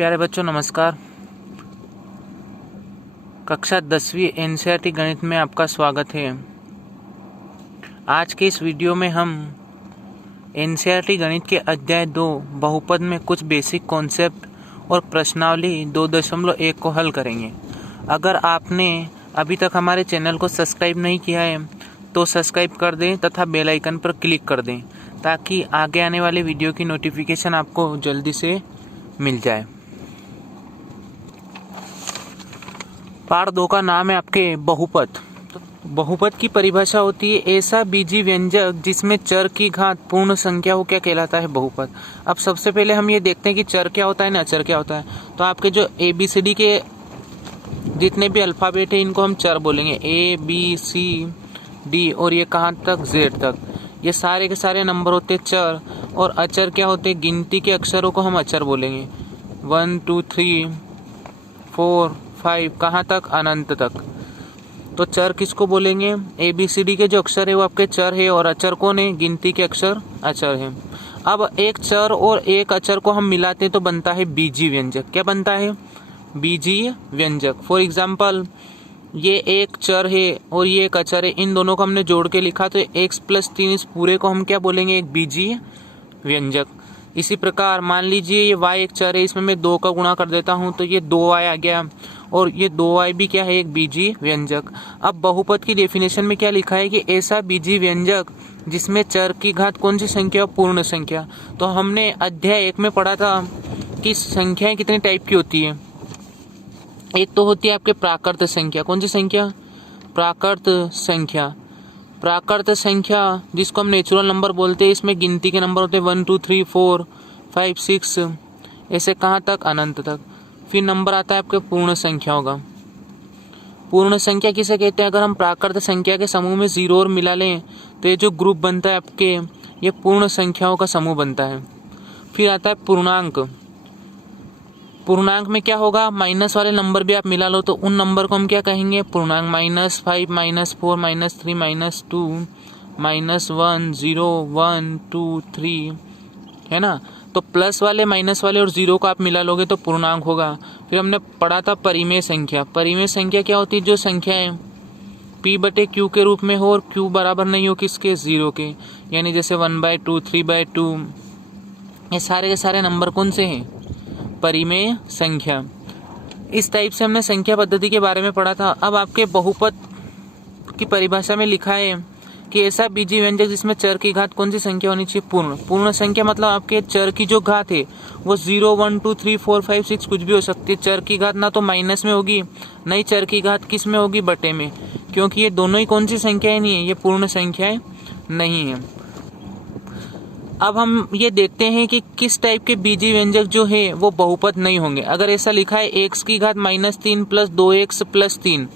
प्यारे बच्चों नमस्कार। कक्षा 10वीं एनसीईआरटी गणित में आपका स्वागत है। आज के इस वीडियो में हम एनसीईआरटी गणित के अध्याय 2 बहुपद में कुछ बेसिक कॉन्सेप्ट और प्रश्नावली 2.1 को हल करेंगे। अगर आपने अभी तक हमारे चैनल को सब्सक्राइब नहीं किया है तो सब्सक्राइब कर दें तथा बेल आइकन पर क्लिक कर दें ताकि आगे आने वाले वीडियो की नोटिफिकेशन आपको जल्दी से मिल जाए। पाठ 2 का नाम है आपके बहुपद। बहुपद की परिभाषा होती है ऐसा बीजी व्यंजक जिसमें चर की घात पूर्ण संख्या हो, क्या कहलाता है? बहुपद। अब सबसे पहले हम ये देखते हैं कि चर क्या होता है ना अचर क्या होता है। तो आपके जो ABCD के जितने भी अल्फाबेट है इनको हम चर बोलेंगे, ABCD, और ये कहाँ तक Z तक, ये सारे के सारे नंबर होते हैं चर। और अचर क्या होते हैं? गिनती के अक्षरों को हम अचर बोलेंगे, 1 2 3 4 5, कहाँ तक? अनंत तक। तो चर किसको बोलेंगे? ABCD के जो अक्षर है वो आपके चर है और अचर कौन है? गिनती के अक्षर अचर है। अब एक चर और एक अचर को हम मिलाते हैं तो बनता है बीजी व्यंजक। क्या बनता है? बीजी व्यंजक। फॉर एग्जाम्पल ये एक चर है और ये एक अचर है, इन दोनों को हमने जोड़ के लिखा तो x+3 इस पूरे को हम क्या बोलेंगे? एक बीजी व्यंजक। इसी प्रकार मान लीजिए ये y एक चर है, इसमें मैं 2 का गुणा कर देता हूँ तो ये 2y आ गया और ये 2y भी क्या है? एक बीजी व्यंजक। अब बहुपद की डेफिनेशन में क्या लिखा है कि ऐसा बीजी व्यंजक जिसमें चर की घात कौन सी संख्या? पूर्ण संख्या। तो हमने अध्याय 1 में पढ़ा था कि संख्याएं कितने टाइप की होती है। एक तो होती है आपके प्राकृत संख्या। कौन सी संख्या? प्राकृत संख्या। प्राकृत संख्या जिसको हम नेचुरल नंबर बोलते हैं, इसमें गिनती के नंबर होते हैं 1 2 3 4 5 6, ऐसे कहाँ तक? अनंत तक। फिर नंबर आता है आपके पूर्ण संख्या होगा। पूर्ण संख्या किसे कहते हैं? अगर हम प्राकृत संख्या के समूह में 0 और मिला लें तो ये जो ग्रुप बनता है आपके, ये पूर्ण संख्याओं का समूह बनता है। फिर आता है पूर्णांक। पूर्णांक में क्या होगा? माइनस वाले नंबर भी आप मिला लो तो उन नंबर को हम क्या कहेंगे? पूर्णांक। -5 -4 -3 -2 -1 0 1 2 3, है ना। तो प्लस वाले माइनस वाले और 0 को आप मिला लोगे तो पूर्णांक होगा। फिर हमने पढ़ा था परिमेय संख्या। परिमेय संख्या क्या होती है? जो संख्याएं P/Q के रूप में हो और Q बराबर नहीं हो किसके? 0 के, यानी जैसे 1/2 3/2, ये सारे के सारे नंबर कौन से हैं? परिमेय संख्या। इस टाइप से हमने संख्या पद्धति के बारे में पढ़ा था। अब आपके बहुपद की परिभाषा में लिखा है कि ऐसा बीजी व्यंजक जिसमें चर की घात कौन सी संख्या होनी चाहिए? पूर्ण। पूर्ण संख्या मतलब आपके चर की जो घात है वो 0 1 2 3 4 5 6 कुछ भी हो सकती है। चर की घात ना तो माइनस में होगी, नहीं चर की घात किस में होगी? बटे में, क्योंकि ये दोनों ही कौन सी संख्याएं नहीं है? ये पूर्ण संख्याएं नहीं है। अब हम ये देखते हैं कि किस टाइप के बीजी व्यंजक जो है वो बहुपद नहीं होंगे। अगर ऐसा लिखा है x की घात -3 + 2x + 3,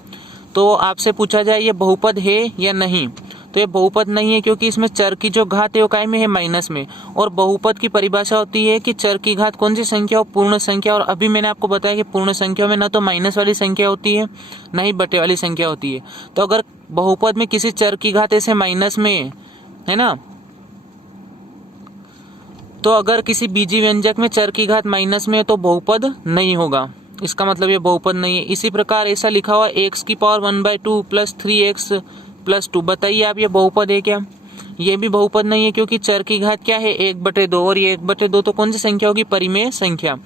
तो आपसे पूछा जाए ये बहुपद है या नहीं, तो ये बहुपद नहीं है क्योंकि इसमें चर की जो घात है वो काय में है? माइनस में। और बहुपद की परिभाषा होती है कि चर की घात कौन सी संख्या हो? पूर्ण संख्या। और अभी मैंने आपको बताया कि पूर्ण संख्या में ना तो माइनस वाली संख्या होती है ना ही बटे वाली संख्या होती है। तो अगर बहुपद में किसी चर की घात ऐसे माइनस में है ना, तो अगर किसी बीजी व्यंजक में चर की घात माइनस में है तो बहुपद नहीं होगा, इसका मतलब ये बहुपद नहीं है। इसी प्रकार ऐसा लिखा हुआ x⁴ 1/2 + 3x + 2, बताइए आप ये बहुपद है क्या? ये भी बहुपद नहीं है क्योंकि चर की घात क्या है? 1/2, और ये 1/2 तो कौन सी संख्या होगी? परिमेय संख्या।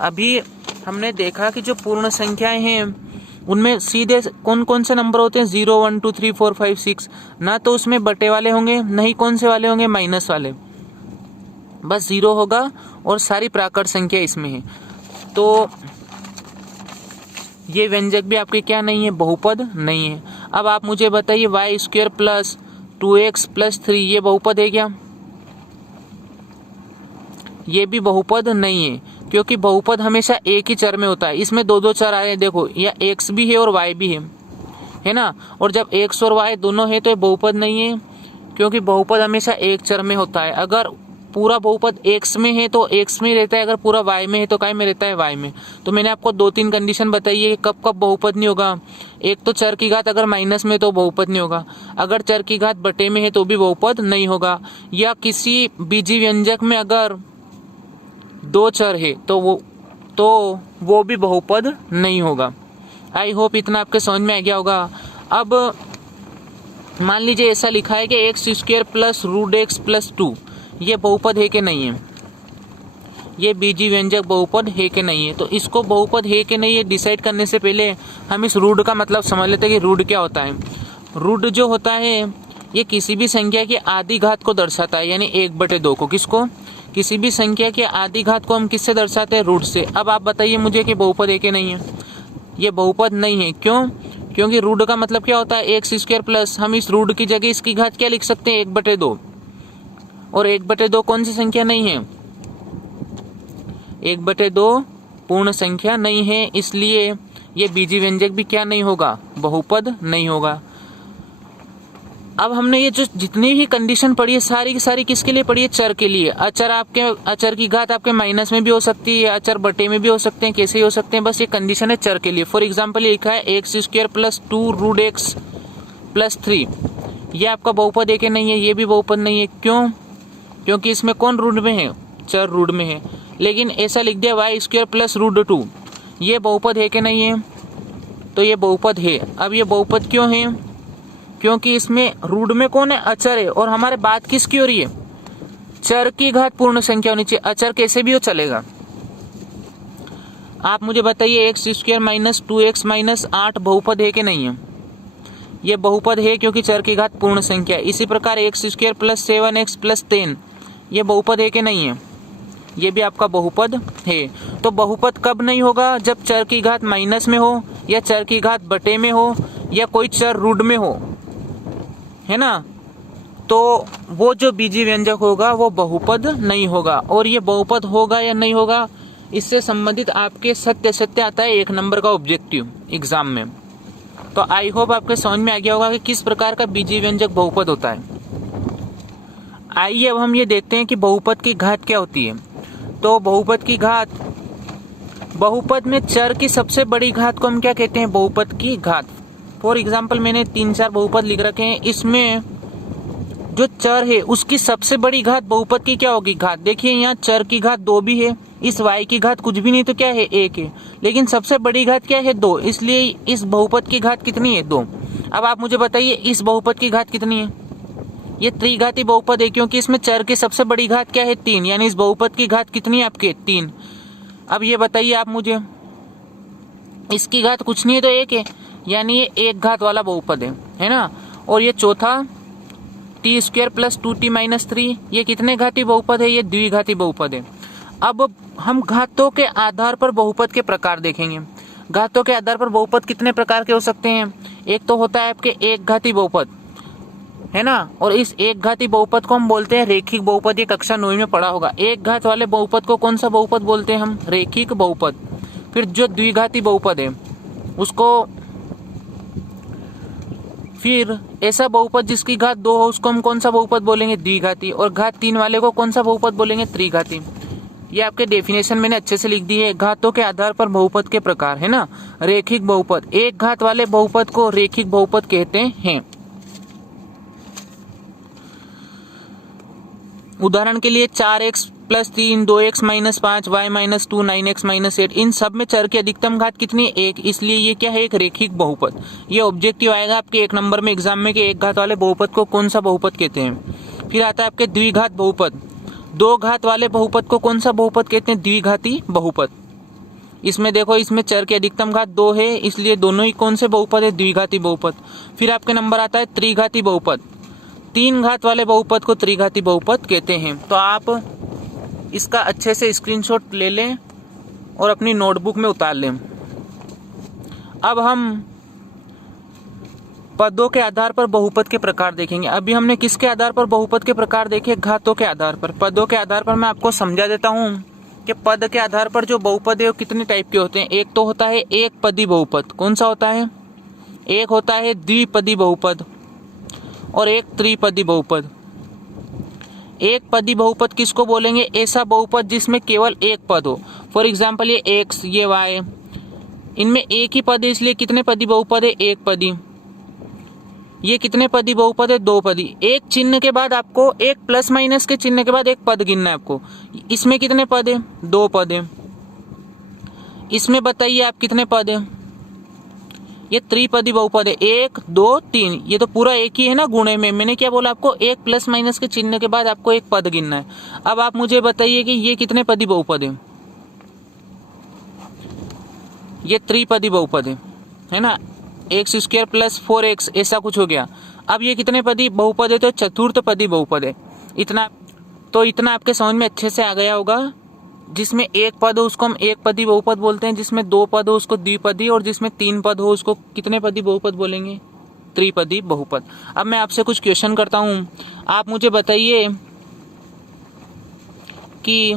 अभी हमने देखा कि जो पूर्ण संख्याएं हैं उनमें सीधे कौन कौन से नंबर होते हैं? 0 1 2 3 4 5 6, ना तो उसमें बटे वाले होंगे, नहीं कौन से वाले होंगे? माइनस वाले। बस 0 होगा और सारी प्राकृत संख्या इसमें है। तो ये व्यंजक भी आपके क्या नहीं है? बहुपद नहीं है। अब आप मुझे बताइए y² + 2x + 3 ये बहुपद है क्या? ये भी बहुपद नहीं है क्योंकि बहुपद हमेशा एक ही चर में होता है। इसमें 2 चर आए हैं, देखो, या x भी है और y भी है ना। और जब x और y दोनों है तो ये बहुपद नहीं है क्योंकि बहुपद हमेशा एक चर में होता है। अगर पूरा बहुपद x में है तो x में रहता है, अगर पूरा y में है तो काय में रहता है? y में। तो मैंने आपको 2-3 कंडीशन बताई है कब कब बहुपद नहीं होगा। एक तो चर की घात अगर माइनस में तो बहुपद नहीं होगा, अगर चर की घात बटे में है तो भी बहुपद नहीं होगा, या किसी बीजी व्यंजक में अगर 2 चर है तो वो तो वो भी बहुपद नहीं होगा। आई होप इतना आपके समझ में आ गया होगा। अब मान लीजिए ऐसा लिखा है कि x square plus root x plus 2, ये बहुपद है कि नहीं है, ये बीजी व्यंजक बहुपद है कि नहीं है। तो इसको बहुपद है कि नहीं है डिसाइड करने से पहले हम इस रूट का मतलब समझ लेते हैं कि रूट क्या होता है। रूट जो होता है ये किसी भी संख्या की आधी घात को दर्शाता है, यानी 1/2 को। किसको? किसी भी संख्या की आधी घात को हम किससे दर्शाते हैं? रूट से। अब आप बताइए मुझे कि बहुपद है कि नहीं है। ये बहुपद नहीं है। क्यों? क्योंकि रूट का मतलब क्या होता है? एक्स स्क्वायर प्लस, हम इस रूट की जगह इसकी घात क्या लिख सकते हैं? 1/2। और 1/2 कौन सी संख्या नहीं है? 1/2 पूर्ण संख्या नहीं है, इसलिए ये बीजी व्यंजक भी क्या नहीं होगा? बहुपद नहीं होगा। अब हमने ये जो जितनी भी कंडीशन पढ़ी है सारी की सारी किसके लिए पढ़ी है? चर के लिए। अचर की घात आपके माइनस में भी हो सकती है, अचर बटे में भी हो सकते हैं, कैसे ही हो सकते हैं, बस ये कंडीशन है चर के लिए। फॉर एग्जाम्पल ये लिखा है x square plus 2 root x plus 3, ये आपका बहुपद है कि नहीं है? ये भी बहुपद नहीं है। क्यों? क्योंकि इसमें कौन रूट में है? चर रूट में है। लेकिन ऐसा लिख दिया वाई स्क्वायर प्लस रूट 2, ये बहुपद है कि नहीं है? तो ये बहुपद है। अब ये बहुपद क्यों है? क्योंकि इसमें रूट में कौन है? अचर है। और हमारे बात किसकी हो रही है? चर की घात पूर्ण संख्या होनी चाहिए। अचर कैसे भी हो चलेगा। आप मुझे बताइए x square minus 2x minus 8 बहुपद है कि नहीं है? ये बहुपद है क्योंकि चर की घात पूर्ण संख्या है। इसी प्रकार x square plus 7x plus 10, ये बहुपद है कि नहीं है? ये भी आपका बहुपद है। तो बहुपद कब नहीं होगा? जब चर की घात माइनस में हो, या चर की घात बटे में हो, या कोई चर रूट में हो, है ना। तो वो जो बीजी व्यंजक होगा वो बहुपद नहीं होगा। और ये बहुपद होगा या नहीं होगा, इससे संबंधित आपके सत्य सत्य आता है 1 नंबर का ऑब्जेक्टिव एग्जाम में। तो आई होप आपके समझ में आ गया होगा कि किस प्रकार का बीजी व्यंजक बहुपद होता है। आइए अब हम ये देखते हैं कि बहुपद की घात क्या होती है। तो बहुपद की घात, बहुपद में चर की सबसे बड़ी घात को हम क्या कहते हैं? बहुपद की घात। फॉर एग्जाम्पल मैंने 3-4 बहुपद लिख रखे हैं, इसमें जो चर है उसकी सबसे बड़ी घात बहुपद की क्या होगी? घात। देखिए यहाँ चर की घात 2 भी है, इस y की घात कुछ भी नहीं तो क्या है? 1 है, लेकिन सबसे बड़ी घात क्या है? 2, इसलिए इस बहुपद की घात कितनी है? 2। अब आप मुझे बताइए इस बहुपद की घात कितनी है? ये त्रिघाती बहुपद है क्योंकि इसमें चर की सबसे बड़ी घात क्या है? 3, यानी इस बहुपद की घात कितनी है आपके? 3। अब ये बताइए आप मुझे, इसकी घात कुछ नहीं है तो 1 है, यानी ये 1 घात वाला बहुपद है ना। और ये चौथा T square plus 2t minus 3, ये कितने घाती बहुपद है? ये द्विघाती बहुपद है। अब हम घातों के आधार पर बहुपद के प्रकार देखेंगे। घातों के आधार पर बहुपद कितने प्रकार के हो सकते हैं? एक तो होता है आपके एक घाती बहुपद, है ना। और इस एक घाती बहुपद को हम बोलते हैं रेखिक बहुपद। ये कक्षा 9 में पढ़ा होगा। एक घात वाले बहुपद को कौन सा बहुपद बोलते हैं हम? रेखिक बहुपद। फिर जो द्विघाती बहुपद है उसको, फिर ऐसा बहुपद जिसकी घात 2 हो उसको हम कौन सा बहुपद बोलेंगे? द्विघाती। और घात 3 वाले को कौन सा बहुपद बोलेंगे? त्रिघाती। ये आपके डेफिनेशन मैंने अच्छे से लिख दी है। घातों के आधार पर बहुपद के प्रकार, है ना। रेखिक बहुपद, एक घात वाले बहुपद को रेखिक बहुपद कहते हैं। उदाहरण के लिए 4x plus 3, 2x minus 5, y minus 2, 9x minus 8, इन सब में चर की अधिकतम घात कितनी है? 1, इसलिए ये क्या है? एक रेखिक बहुपद। ये ऑब्जेक्टिव आएगा आपके 1 नंबर में एग्जाम में कि एक घात वाले बहुपद को कौन सा बहुपद कहते हैं। फिर आता है आपके द्विघात बहुपद। 2 घात वाले बहुपद को कौन सा बहुपद कहते हैं? द्विघाती बहुपद। इसमें देखो, इसमें चर की अधिकतम घात 2 है, इसलिए दोनों ही कौन से बहुपद है? द्विघाती बहुपद। फिर आपके नंबर आता है त्रिघाती बहुपद। 3 घात वाले बहुपद को त्रिघाती बहुपद कहते हैं। तो आप इसका अच्छे से स्क्रीनशॉट ले लें और अपनी नोटबुक में उतार लें। अब हम पदों के आधार पर बहुपद के प्रकार देखेंगे। अभी हमने किसके आधार पर बहुपद के प्रकार देखे? घातों के आधार पर। पदों के आधार पर मैं आपको समझा देता हूँ कि पद के आधार पर जो बहुपद है वो कितने टाइप के होते हैं। एक तो होता है एक पदी बहुपद। कौन सा होता है? एक होता है द्विपदी बहुपद और एक त्रिपदी बहुपद। एक पदी बहुपद किसको बोलेंगे? ऐसा बहुपद जिसमें केवल एक पद हो। फॉर एग्जाम्पल ये एक्स, ये वाई, इनमें एक ही पद है, इसलिए कितने पदी बहुपद है? एक पदी। ये कितने पदी बहुपद है? 2 पदी। एक चिन्ह के बाद आपको, एक प्लस माइनस के चिन्ह के बाद एक पद गिनना है आपको। इसमें कितने पद है? 2 पद है। इसमें बताइए आप कितने पद है? ये त्रिपदी बहुपद है, 1 2 3, ये तो पूरा एक ही है ना गुणे में। मैंने क्या बोला आपको, एक प्लस माइनस के चिन्ह के बाद आपको एक पद गिनना है। अब आप मुझे बताइए कि ये कितने पदी बहुपद है? ये त्रिपदी बहुपद है ना, एक्स स्क्वायर प्लस 4x ऐसा कुछ हो गया। अब ये कितने पदी बहुपद है? तो चतुर्थ पदी बहुपद है। इतना आपके समझ में अच्छे से आ गया होगा। जिसमें एक पद हो उसको हम एक पदी बहुपद बोलते हैं, जिसमें 2 पद हो उसको द्विपदी, और जिसमें 3 पद हो उसको कितने पदी बहुपद बोलेंगे? त्रिपदी बहुपद। अब मैं आपसे कुछ क्वेश्चन करता हूं, आप मुझे बताइए कि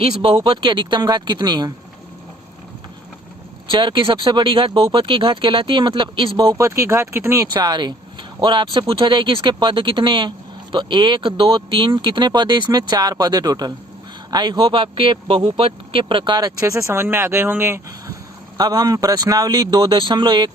इस बहुपद की अधिकतम घात कितनी है? चर की सबसे बड़ी घात बहुपद की घात कहलाती है, मतलब इस बहुपद की घात कितनी है? 4 है। और आपसे पूछा जाए कि इसके पद कितने हैं, तो 1 2 3 कितने पद है? इसमें 4 पद है टोटल। आई होप आपके बहुपद के प्रकार अच्छे से समझ में आ गए होंगे। अब हम प्रश्नावली 2.1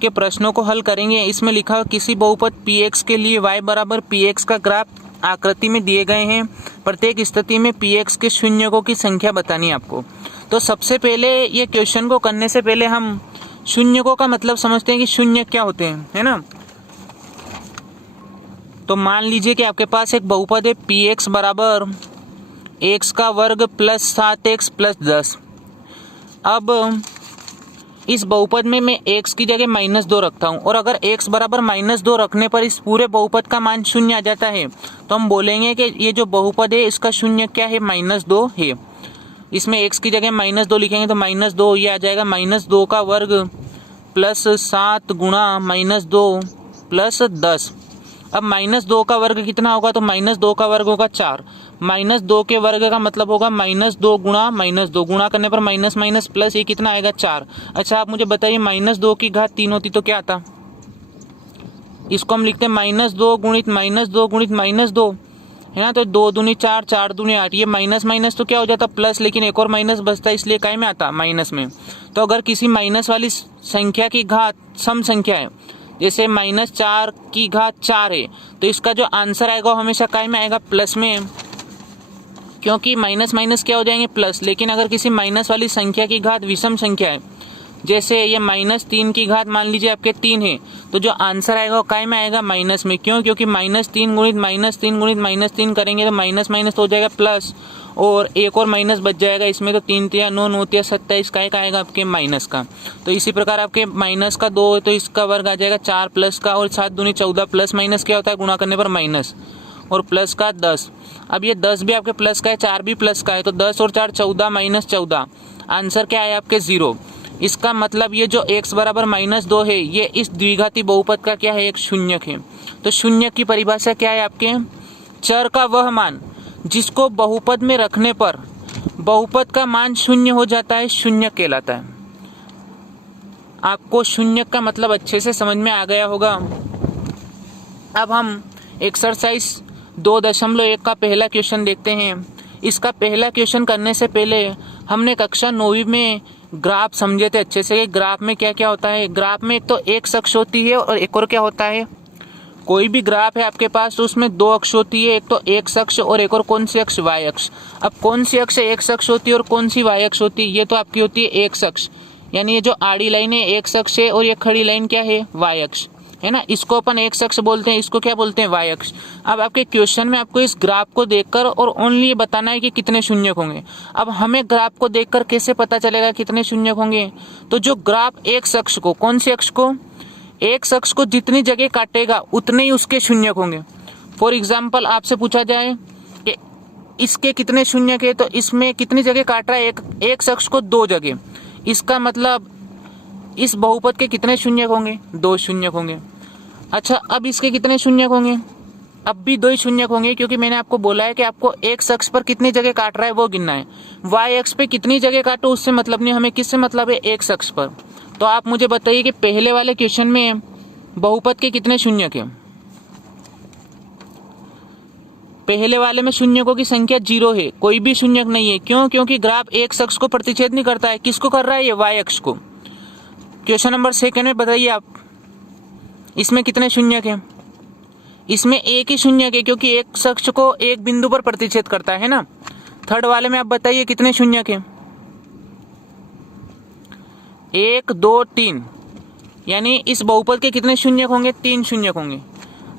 के प्रश्नों को हल करेंगे। इसमें लिखा है किसी बहुपद px के लिए y बराबर px का ग्राफ आकृति में दिए गए हैं। प्रत्येक स्थिति में px के शून्यकों की संख्या बतानी है आपको। तो सबसे पहले ये क्वेश्चन को करने से पहले हम शून्यकों का मतलब समझते हैं कि शून्य क्या होते हैं, है ना। तो मान लीजिए कि आपके पास एक बहुपद है px बराबर x का वर्ग प्लस 7x प्लस 10। अब इस बहुपद में मैं x की जगह -2 रखता हूं, और अगर x बराबर -2 रखने पर इस पूरे बहुपद का मान शून्य आ जाता है, तो हम बोलेंगे कि ये जो बहुपद है इसका शून्य क्या है? -2 है। इसमें x की जगह -2 लिखेंगे तो -2 ये आ जाएगा -2 का वर्ग प्लस 7 गुणा -2 प्लस 10। अब -2 का वर्ग कितना होगा? तो -2 का वर्ग होगा 4। -2 के वर्ग का मतलब होगा -2 गुणा -2, गुणा करने पर माइनस माइनस प्लस, ये कितना आएगा? 4। अच्छा आप मुझे बताइए -2 की घात 3 होती तो क्या आता? इसको हम लिखते हैं -2 गुणित -2 गुणित -2, है ना। तो 2 दूनी 4, 4 दूनी 8, ये माइनस माइनस तो क्या हो जाता? प्लस, लेकिन एक और माइनस बचता है, इसलिए काय में आता? माइनस में। तो अगर किसी माइनस वाली संख्या की घात सम संख्या है, जैसे -4 की घात 4 है, तो इसका जो आंसर आएगा वो हमेशा काय में आएगा? प्लस में, क्योंकि माइनस माइनस क्या हो जाएंगे? प्लस। लेकिन अगर किसी माइनस वाली संख्या की घात विषम संख्या है, जैसे ये -3 की घात मान लीजिए आपके 3 है, तो जो आंसर आएगा वो काय में आएगा? माइनस में। क्यों? क्योंकि -3 गुणित -3 गुणित -3 करेंगे तो माइनस माइनस हो जाएगा प्लस, और एक और माइनस बच जाएगा इसमें, तो 3 3 9 9 3 27 का आएगा आपके माइनस का। तो इसी प्रकार आपके माइनस का 2 तो इसका वर्ग आ जाएगा 4 प्लस का, और 7 दूनी 14 प्लस माइनस क्या होता है? गुणा करने पर माइनस, और प्लस का 10। अब ये 10 भी आपके प्लस का है, 4 भी प्लस का है, तो 10 और 4 14 -14, आंसर क्या है आपके? 0। इसका मतलब ये जो x बराबर -2 है, ये इस द्विघाती बहुपद का क्या है? एक शून्यक है। तो शून्यक की परिभाषा क्या है आपके? चर का वह मान जिसको बहुपद में रखने पर बहुपद का मान शून्य हो जाता है, शून्यक कहलाता है। आपको शून्यक का मतलब अच्छे से समझ में आ गया होगा। अब हम एक्सरसाइज 2.1 का पहला क्वेश्चन देखते हैं। इसका पहला क्वेश्चन करने से पहले हमने कक्षा 9वीं में ग्राफ समझे थे अच्छे से। ग्राफ में क्या क्या होता है? ग्राफ में एक तो एक अक्ष होती है, और एक और क्या होता है? कोई भी ग्राफ है आपके पास तो उसमें 2 अक्ष होती है, एक तो एक्स अक्ष और एक और कौन सी अक्ष? वाई अक्ष। अब कौन सी अक्ष एक्स अक्ष होती है और कौन सी वाई अक्ष होती है? ये तो आपकी होती है एक्स अक्ष, यानी ये जो आड़ी लाइन है एक्स अक्ष है, और ये खड़ी लाइन क्या है? वाई अक्ष, है ना। इसको अपन एक्स अक्ष बोलते हैं, इसको क्या बोलते हैं? वाई अक्ष। अब आपके क्वेश्चन में आपको इस ग्राफ को देखकर और ओनली ये बताना है कि कितने शून्यक होंगे। अब हमें ग्राफ को देखकर कैसे पता चलेगा कितने शून्यक होंगे? तो जो ग्राफ एक्स अक्ष को, कौन सी अक्ष को? एक्स अक्ष को जितनी जगह काटेगा उतने ही उसके शून्यक होंगे। फॉर एग्जाम्पल आपसे पूछा जाए कि इसके कितने शून्यक है, तो इसमें कितनी जगह काट रहा है? एक्स अक्ष को 2 जगह। इसका मतलब इस बहुपद के कितने शून्यक होंगे? 2 शून्यक होंगे। अच्छा अब इसके कितने शून्यक होंगे? अब भी 2 ही शून्यक होंगे, क्योंकि मैंने आपको बोला है कि आपको एक्स अक्ष पर कितनी जगह काट रहा है वो गिनना है। वाई अक्ष पे कितनी जगह काटो उससे मतलब नहीं, हमें किससे मतलब है? एक्स अक्ष पर। तो आप मुझे बताइए कि पहले वाले क्वेश्चन में बहुपद के कितने शून्यक है? पहले वाले में शून्यकों की संख्या 0 है, कोई भी शून्यक नहीं है। क्यों? क्योंकि ग्राफ एक्स अक्ष को प्रतिच्छेद नहीं करता है। किसको कर रहा है? ये वाई अक्ष को। क्वेश्चन नंबर 2 में बताइए आप, इसमें कितने शून्यक है? इसमें एक ही शून्यक है, क्योंकि एक्स अक्ष को एक बिंदु पर प्रतिच्छेद करता है ना। थर्ड वाले में आप बताइए कितने शून्यक है? 1 2 3, यानी इस बहुपद के कितने शून्य होंगे? 3 शून्य होंगे।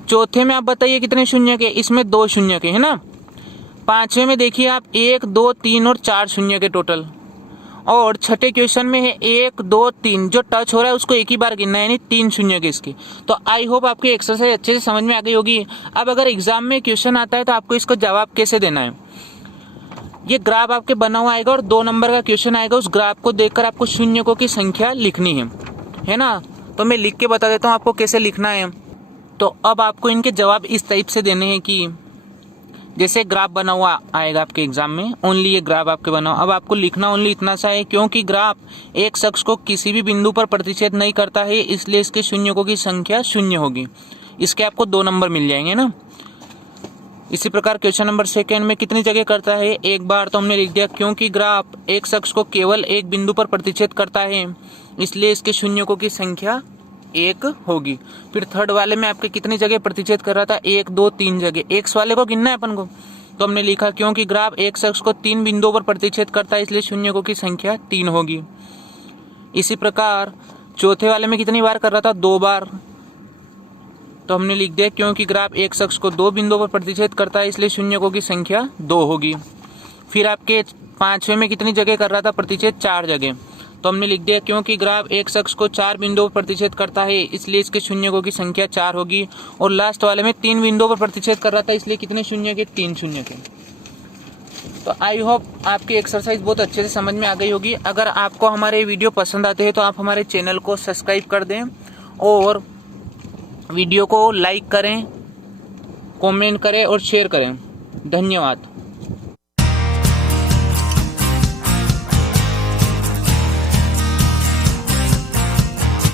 चौथे में आप बताइए कितने शून्य के? इसमें 2 शून्य के, है ना। पांचवें में देखिए आप 1 2 3 और 4 शून्य के टोटल। और छठे क्वेश्चन में है 1 2 3, जो टच हो रहा है उसको एक ही बार गिनना है, यानी 3 शून्य के इसके। तो आई होप आपकी एक्सरसाइज अच्छे से समझ में आ गई होगी। अब अगर एग्जाम में क्वेश्चन आता है तो आपको इसका जवाब कैसे देना है, ये ग्राफ आपके बना हुआ आएगा और 2 नंबर का क्वेश्चन आएगा, उस ग्राफ को देखकर आपको शून्यकों की संख्या लिखनी है ना। तो मैं लिख के बता देता हूँ आपको कैसे लिखना है। तो अब आपको इनके जवाब इस टाइप से देने हैं कि जैसे ग्राफ बना हुआ आएगा आपके एग्जाम में, ओनली ये ग्राफ आपके बना हुआ। अब आपको लिखना ओनली इतना सा है, क्योंकि ग्राफ एक शख्स को किसी भी बिंदु पर प्रतिच्छेद नहीं करता है, इसलिए इसके शून्यकों की संख्या शून्य होगी। इसके आपको 2 नंबर मिल जाएंगे ना। इसी प्रकार क्वेश्चन नंबर 2 में कितनी जगह करता है? एक बार। तो हमने लिख दिया क्योंकि ग्राफ एक शख्स को केवल एक बिंदु पर प्रतिच्छेद करता है, इसलिए इसके शून्यकों की संख्या 1 होगी। फिर थर्ड वाले में आपके कितनी जगह प्रतिच्छेद कर रहा था? 1 2 3 जगह। एक्स वाले को गिनना है अपन को, तो हमने लिखा क्योंकि ग्राफ एक शख्स को 3 बिंदुओं पर प्रतिच्छेद करता है, इसलिए शून्यकों की संख्या 3 होगी। इसी प्रकार चौथे वाले में कितनी बार कर रहा था? 2 बार। तो हमने लिख दिया क्योंकि ग्राफ एक शख्स को 2 बिंदुओं पर प्रतिच्छेद करता है, इसलिए शून्यकों की संख्या 2 होगी। फिर आपके पांचवें में कितनी जगह कर रहा था प्रतिच्छेद? 4 जगह। तो हमने लिख दिया क्योंकि ग्राफ एक शख्स को 4 बिंदुओं पर प्रतिच्छेद करता है, इसलिए इसके शून्यकों की संख्या 4 होगी। और लास्ट वाले में 3 बिंदुओं पर प्रतिच्छेद कर रहा था, इसलिए कितने शून्य के? 3 शून्य के। तो आई होप आपकी एक्सरसाइज बहुत अच्छे से समझ में आ गई होगी। अगर आपको हमारे वीडियो पसंद आते हैं तो आप हमारे चैनल को सब्सक्राइब कर दें और वीडियो को लाइक करें, कमेंट करें और शेयर करें। धन्यवाद।